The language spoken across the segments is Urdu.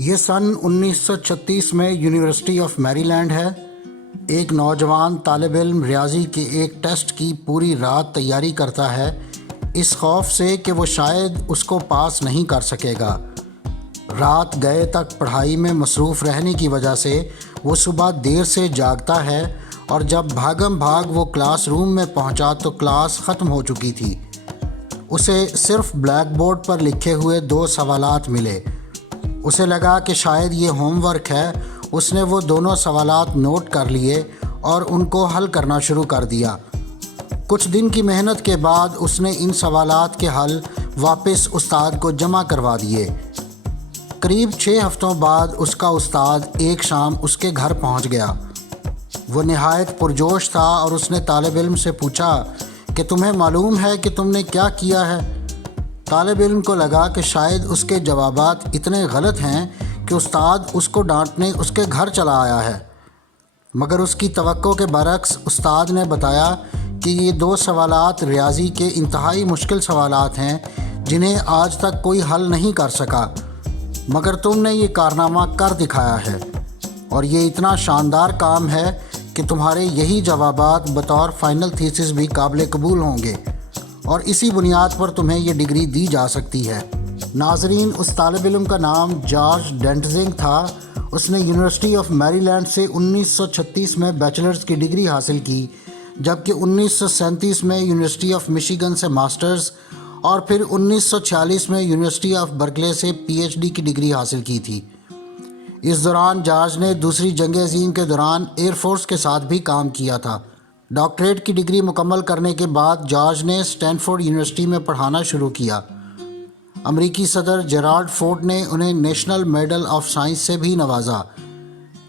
یہ سن 1936 میں یونیورسٹی آف میری لینڈ ہے۔ ایک نوجوان طالب علم ریاضی کے ایک ٹیسٹ کی پوری رات تیاری کرتا ہے، اس خوف سے کہ وہ شاید اس کو پاس نہیں کر سکے گا۔ رات گئے تک پڑھائی میں مصروف رہنے کی وجہ سے وہ صبح دیر سے جاگتا ہے، اور جب بھاگم بھاگ وہ کلاس روم میں پہنچا تو کلاس ختم ہو چکی تھی۔ اسے صرف بلیک بورڈ پر لکھے ہوئے 2 سوالات ملے۔ اسے لگا کہ شاید یہ ہوم ورک ہے۔ اس نے وہ دونوں سوالات نوٹ کر لیے اور ان کو حل کرنا شروع کر دیا۔ کچھ دن کی محنت کے بعد اس نے ان سوالات کے حل واپس استاد کو جمع کروا دیے۔ قریب 6 ہفتوں بعد اس کا استاد ایک شام اس کے گھر پہنچ گیا۔ وہ نہایت پرجوش تھا اور اس نے طالب علم سے پوچھا کہ تمہیں معلوم ہے کہ تم نے کیا کیا ہے؟ طالب علم کو لگا کہ شاید اس کے جوابات اتنے غلط ہیں کہ استاد اس کو ڈانٹنے اس کے گھر چلا آیا ہے، مگر اس کی توقع کے برعکس استاد نے بتایا کہ یہ 2 سوالات ریاضی کے انتہائی مشکل سوالات ہیں جنہیں آج تک کوئی حل نہیں کر سکا، مگر تم نے یہ کارنامہ کر دکھایا ہے، اور یہ اتنا شاندار کام ہے کہ تمہارے یہی جوابات بطور فائنل تھیسس بھی قابل قبول ہوں گے، اور اسی بنیاد پر تمہیں یہ ڈگری دی جا سکتی ہے۔ ناظرین، اس طالب علم کا نام جارج ڈینٹزنگ تھا۔ اس نے یونیورسٹی آف میری لینڈ سے 1936 میں بیچلرز کی ڈگری حاصل کی، جبکہ 1937 میں یونیورسٹی آف مشیگن سے ماسٹرز اور پھر 1946 میں یونیورسٹی آف برکلے سے پی ایچ ڈی کی ڈگری حاصل کی تھی۔ اس دوران جارج نے دوسری جنگ عظیم کے دوران ایئر فورس کے ساتھ بھی کام کیا تھا۔ ڈاکٹریٹ کی ڈگری مکمل کرنے کے بعد جارج نے اسٹینفورڈ یونیورسٹی میں پڑھانا شروع کیا۔ امریکی صدر جیرالڈ فورڈ نے انہیں نیشنل میڈل آف سائنس سے بھی نوازا۔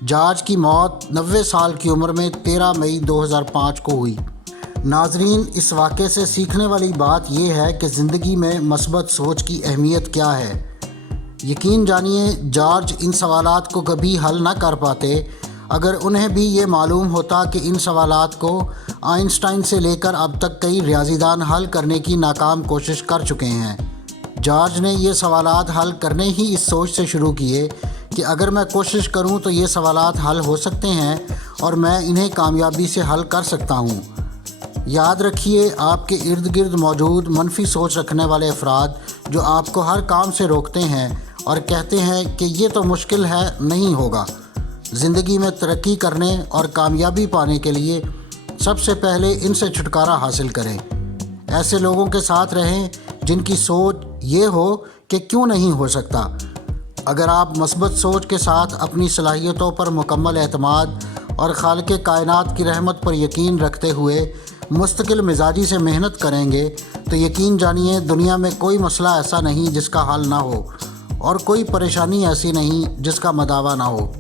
جارج کی موت 90 سال کی عمر میں 13 مئی 2005 کو ہوئی۔ ناظرین، اس واقعے سے سیکھنے والی بات یہ ہے کہ زندگی میں مثبت سوچ کی اہمیت کیا ہے۔ یقین جانیے، جارج ان سوالات کو کبھی حل نہ کر پاتے اگر انہیں بھی یہ معلوم ہوتا کہ ان سوالات کو آئنسٹائن سے لے کر اب تک کئی ریاضی دان حل کرنے کی ناکام کوشش کر چکے ہیں۔ جارج نے یہ سوالات حل کرنے ہی اس سوچ سے شروع کیے کہ اگر میں کوشش کروں تو یہ سوالات حل ہو سکتے ہیں اور میں انہیں کامیابی سے حل کر سکتا ہوں۔ یاد رکھیے، آپ کے ارد گرد موجود منفی سوچ رکھنے والے افراد جو آپ کو ہر کام سے روکتے ہیں اور کہتے ہیں کہ یہ تو مشکل ہے، نہیں ہوگا۔ زندگی میں ترقی کرنے اور کامیابی پانے کے لیے سب سے پہلے ان سے چھٹکارا حاصل کریں۔ ایسے لوگوں کے ساتھ رہیں جن کی سوچ یہ ہو کہ کیوں نہیں ہو سکتا۔ اگر آپ مثبت سوچ کے ساتھ اپنی صلاحیتوں پر مکمل اعتماد اور خالق کائنات کی رحمت پر یقین رکھتے ہوئے مستقل مزاجی سے محنت کریں گے تو یقین جانیے دنیا میں کوئی مسئلہ ایسا نہیں جس کا حل نہ ہو، اور کوئی پریشانی ایسی نہیں جس کا مداوع نہ ہو۔